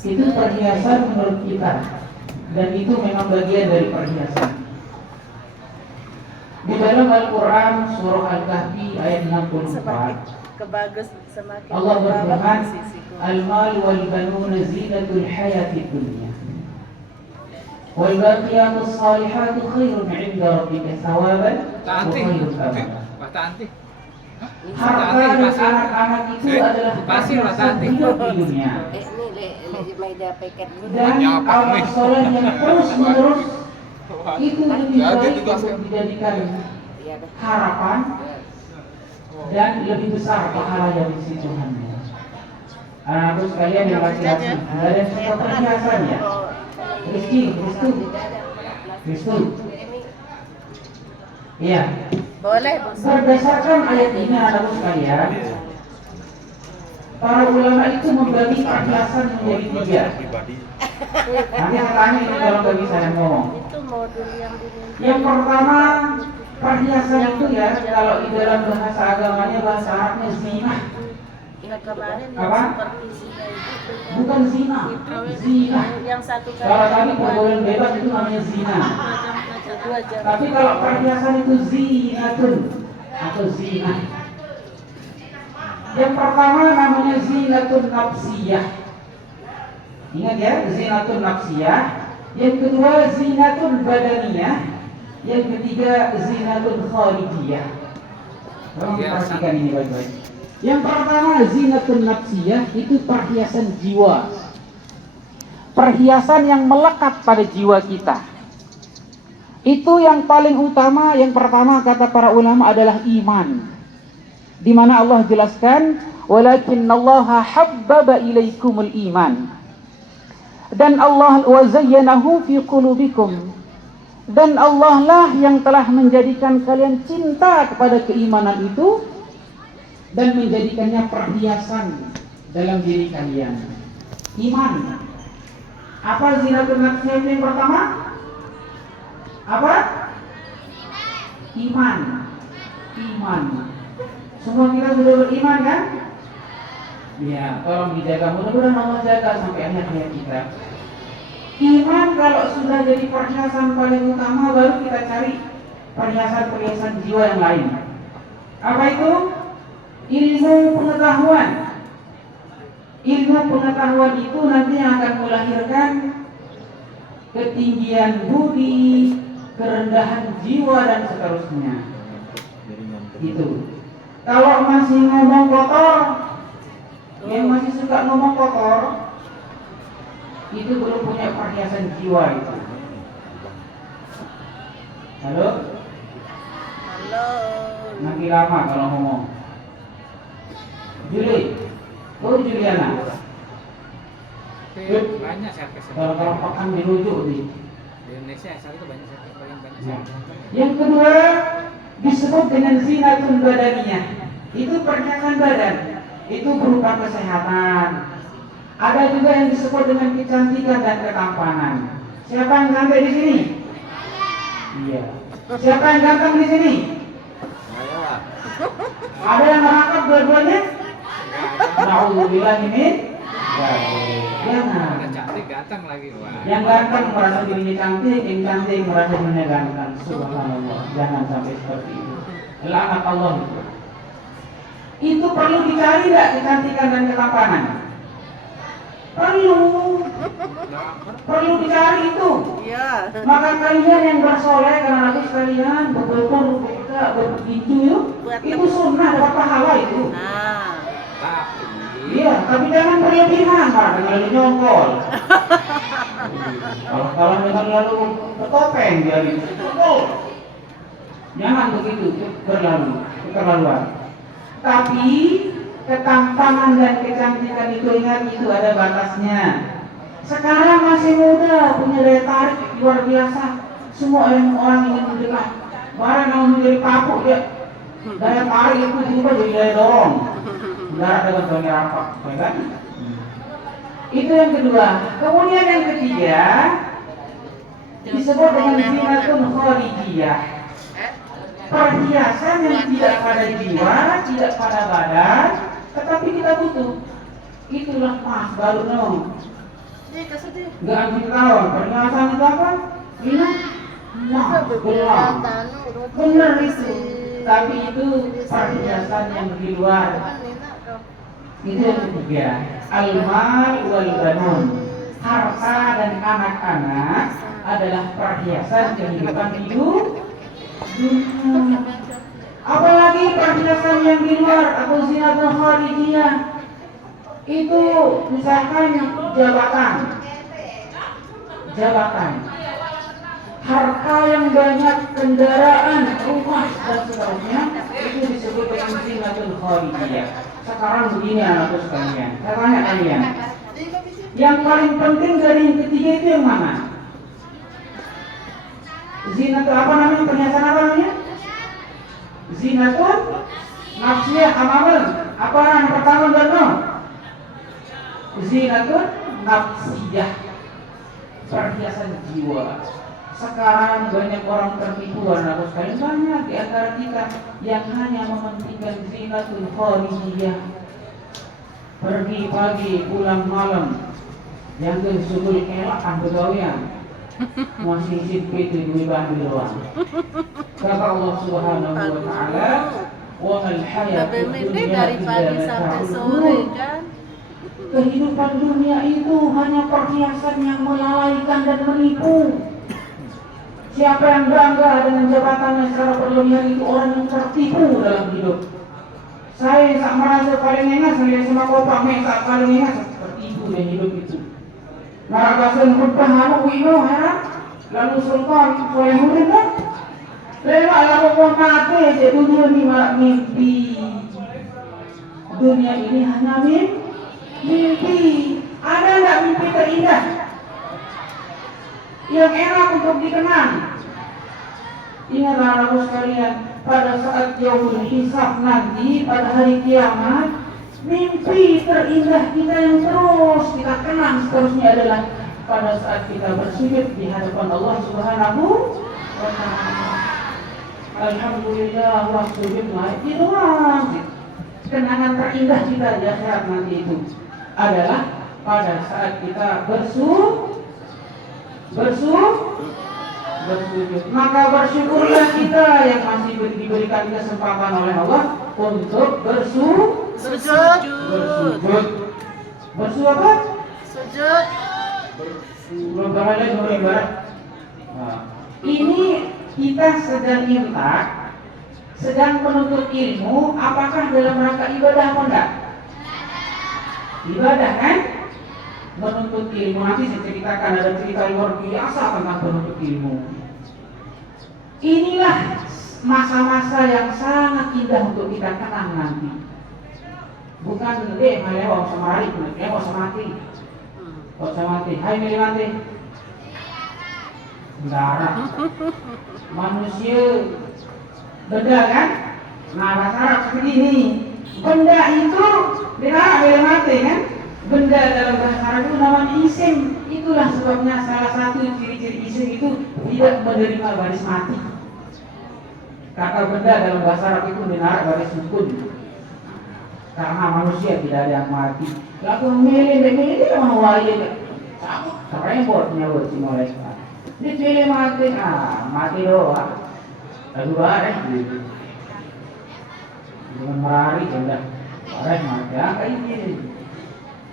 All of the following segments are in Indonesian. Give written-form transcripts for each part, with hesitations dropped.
Itu perhiasan menurut kita, dan itu memang bagian dari perhiasan. Di dalam Al-Quran surah Al-Kahfi ayat 64, Allah berfirman, Al-mal wal banuna zinatul hayatid dunya wal baqiyatus salihatu khairun 'inda rabbika thawaban wa khairun amala. Harta dan anak-anak itu adalah perhiasan hidup di dunia. Dan amal soleh yang terus menerus itu lebih baik untuk dijadikan harapan dan lebih besar pahala yang di sisi Tuhan. Terus kalian yang laki-laki, ada suka perhiasan ya? Kristu. Iya. Boleh. Berdasarkan ayat ini anak-anak sekalian, para ulama itu membagi perhiasan menjadi tiga. Nanti saya tanya ini kalau nggak bisa ngomong. Yang pertama, perhiasan itu ya, kalau di dalam bahasa agamanya, bahasa Arabnya zina. Apa? Bukan zina. Zina. Kalau tadi pergaulan bebas itu namanya zina. Tapi kalau perhiasan itu zinatun atau zina. Yang pertama namanya zinatun nafsiyah. Ingat ya, zinatun nafsiyah. Yang kedua zinatun badaniyah. Yang ketiga zinatun kharijiyah. Tolong perhatikan ini baik-baik. Yang pertama zinatun nafsiyah, itu perhiasan jiwa. Perhiasan yang melekat pada jiwa kita. Itu yang paling utama, yang pertama kata para ulama adalah iman. Di mana Allah jelaskan, walakinnallaha habbaba ilaikumul iman. Dan Allah wazayyanahu fi qulubikum. Dan Allah lah yang telah menjadikan kalian cinta kepada keimanan itu dan menjadikannya perhiasan dalam diri kalian. Iman. Apa zinatul nafsiyah yang pertama? Apa? Iman. Semua kita sudah beriman kan? Ya, tolong dijaga, mudah-mudahan Allah jaga sampai akhir hayat kita. Iman kalau sudah jadi perhiasan paling utama, baru kita cari perhiasan jiwa yang lain. Apa itu? Ilmu pengetahuan. Ilmu pengetahuan itu nanti akan melahirkan ketinggian budi, kerendahan jiwa dan seterusnya. Itu. Kalau masih ngomong kotor, yang masih suka ngomong kotor, itu belum punya perhiasan jiwa itu. Halo? Nanti lama kalau ngomong. Juliana. Banyak servis. Kalau pakan dirujuk di Indonesia asal itu banyak servis, paling banyak. Yang kedua disebut dengan zinatun badaniyah. Itu perhiasan badan. Itu berupa kesehatan. Ada juga yang disebut dengan kecantikan dan ketampanan. Siapa yang cantik di sini? Iya. Siapa yang ganteng di sini? Ada yang merangkap dua-duanya? Na'udzubillah min jangan. Cantik ganteng lagi. Wah. Yang ganteng merasa dirinya cantik, yang cantik merasa dirinya ganteng. Subhanallah. Jangan sampai seperti itu. Laknat Allah itu. Itu perlu dicari tidak kecantikan dan ketampanan? Perlu dicari itu. Iya. Maka kalian yang bersoleh, karena nanti sekalian betul-betul begitu itu sunnah, dapat pahala itu. Iya, tapi jangan berlebihan, Pak, dengan lalu nyongkol. Kalau dengan lalu bertopeng dia gitu. Jangan begitu, keterlaluan. Tapi ketampangan dan kecantikan itu, ingat, itu ada batasnya. Sekarang masih muda, punya daya tarik luar biasa. Semua orang ingin mendekat. Barang mau menjadi kapuk dia, daya tarik itu juga jadi daya dorong. Enggak dengan dunia apa, kan? Itu yang kedua. Kemudian yang ketiga disebut dengan zinatun kharijiyah. Perhiasan yang tidak pada jiwa, tidak pada badan, tetapi kita butuh. Itulah emas baru Enggak anti tahun. Perhiasan itu apa? Ini nah, gelang. Benar itu. Tapi itu perhiasan yang di luar. Itu yang ketiga. Al-mal wal banun. Harta dan anak-anak adalah perhiasan kehidupan hidup dunia. Apalagi perhiasan yang di luar atau zinatul kharijiyah. Itu misalkan jabatan, harta yang banyak, kendaraan, rumah dan seterusnya, itu disebut dengan zinatul kharijiyah. Sekarang begini anakku sekalian, saya tanya kalian, yang paling penting dari yang ketiga itu yang mana? Zinatul apa namanya? Perhiasan apa namanya? Zinatul nafsiyah amalan. Apa yang pertama dan no? Zinatul nafsiyah, perhiasan jiwa. Sekarang banyak orang tertipu anakku sekalian, banyak di antara kita yang hanya mementingkan zinatul kharijiyah. Pergi pagi, pulang malam, yang disebut elak begawian, masih sipit itu ambil uang. Kata Allah Subhanahu wa taala, "Wa mal hayatud dunya dari pagi sampai sore kan." Kehidupan dunia itu hanya perhiasan yang melalaikan dan menipu. Siapa yang bangga dengan jabatannya secara berlebihan itu orang yang tertipu dalam hidup. Saya tak merasa paling enak, saya sama kopak tak paling enak, tertipu dalam hidup itu. Naragasan bertahan wino ya, lalu sultan Solehudin kan? Lewat lalu mau mati, jadi dunia ini malah mimpi. Dunia ini hanya mimpi. Ada nggak mimpi terindah yang enak untuk dikenang? Ingatlah anakku sekalian, pada saat yaumul hisab nanti, pada hari kiamat, mimpi terindah kita yang terus kita kenang seterusnya adalah pada saat kita bersujud di hadapan Allah Subhanahu wa taala. Alhamdulillah wa sujud itu doang. Kenangan terindah kita di akhirat nanti itu adalah pada saat kita bersujud. Maka bersyukurlah kita yang masih diberikan kesempatan oleh Allah untuk bersujud. Bersujud apa? Sujud. Ini kita sedang imtak, sedang menuntut ilmu. Apakah dalam rangka ibadah apa enggak? Ibadah kan? Menuntut ilmu, nanti saya ceritakan ada cerita luar biasa tentang penuntut ilmu. Inilah masa-masa yang sangat indah untuk kita kenang nanti. Bukan melewa sama hari, melewa sama mati. Hai milih mati. Darah. Manusia benda kan? Nah bahasa Arab seperti ini. Benda itu milih mati kan? Benda dalam bahasa Arab itu namanya isim. Itulah sebabnya salah satu ciri-ciri isim itu tidak menerima baris mati. Kata benda dalam bahasa Arab itu menarik baris sukun. Karena manusia tidak ada yang mati. Lalu milih mau wajib. Repot nyawut si malaikat. Dia pilih mati doang. Lalu bareng gitu. Dengan merari sudah bareng mati. Kayak ini.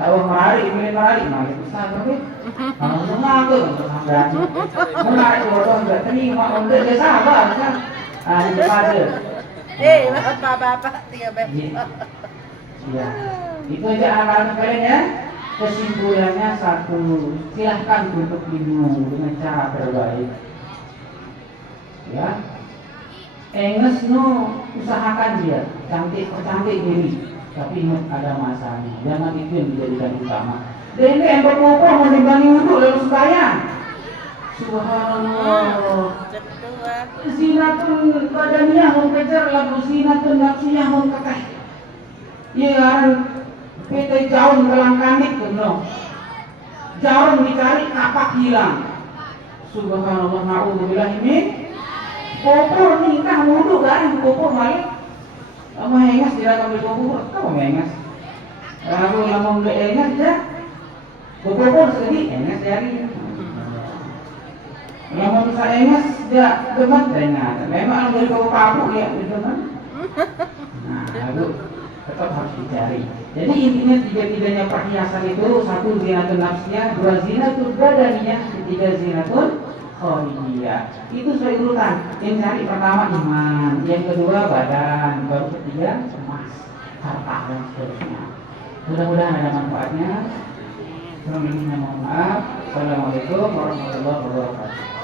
Kalau merari besar tapi kalau mengaku untuk berani. Menarik orang tidak terima untuk dia sabar kan. Ini pada. Bapak tiga bapak. Ya. Itu aja anak-anak sekalian ya. Kesimpulannya satu, silahkan untuk minum dengan cara terbaik. Ya. Enges usahakan dia cantik diri. Tapi ingat ada masanya. Jangan itu yang dijadikan utama. Dan ini yang berkokoh mau dibanding wudhu lalu sembahyang. Subhanallah. Zinatun badaniyahum kejar lagu zinatun nafsiyahum kekeh. Ya, PT jauh kelangkanik benar. Jauh dicari kapak hilang. Subhanallah, na'udzubillah min. Kopor nikah wudhu kan, kopor balik. Kamu hengas tidak ambil kopor, kamu hengas. Lalu kamu enggak hengas ya. Kopor sedih berarti enges jari. Kalau mau bisa enges, dia demen dengan. Memang dari kau kapuk ya, demen. Nah, lalu tetap harus dicari. Jadi intinya tiga-tiganya perhiasan itu, satu zinatun nafsiyah, dua zinatun badaniyah, ketiga zinatun kharijiyah. Itu sesuai urutan. Yang cari pertama iman, yang kedua badan, baru ketiga emas, harta dan seterusnya. Mudah-mudahan ada manfaatnya. Kurang lebihnya mohon maaf. Assalamualaikum warahmatullahi wabarakatuh.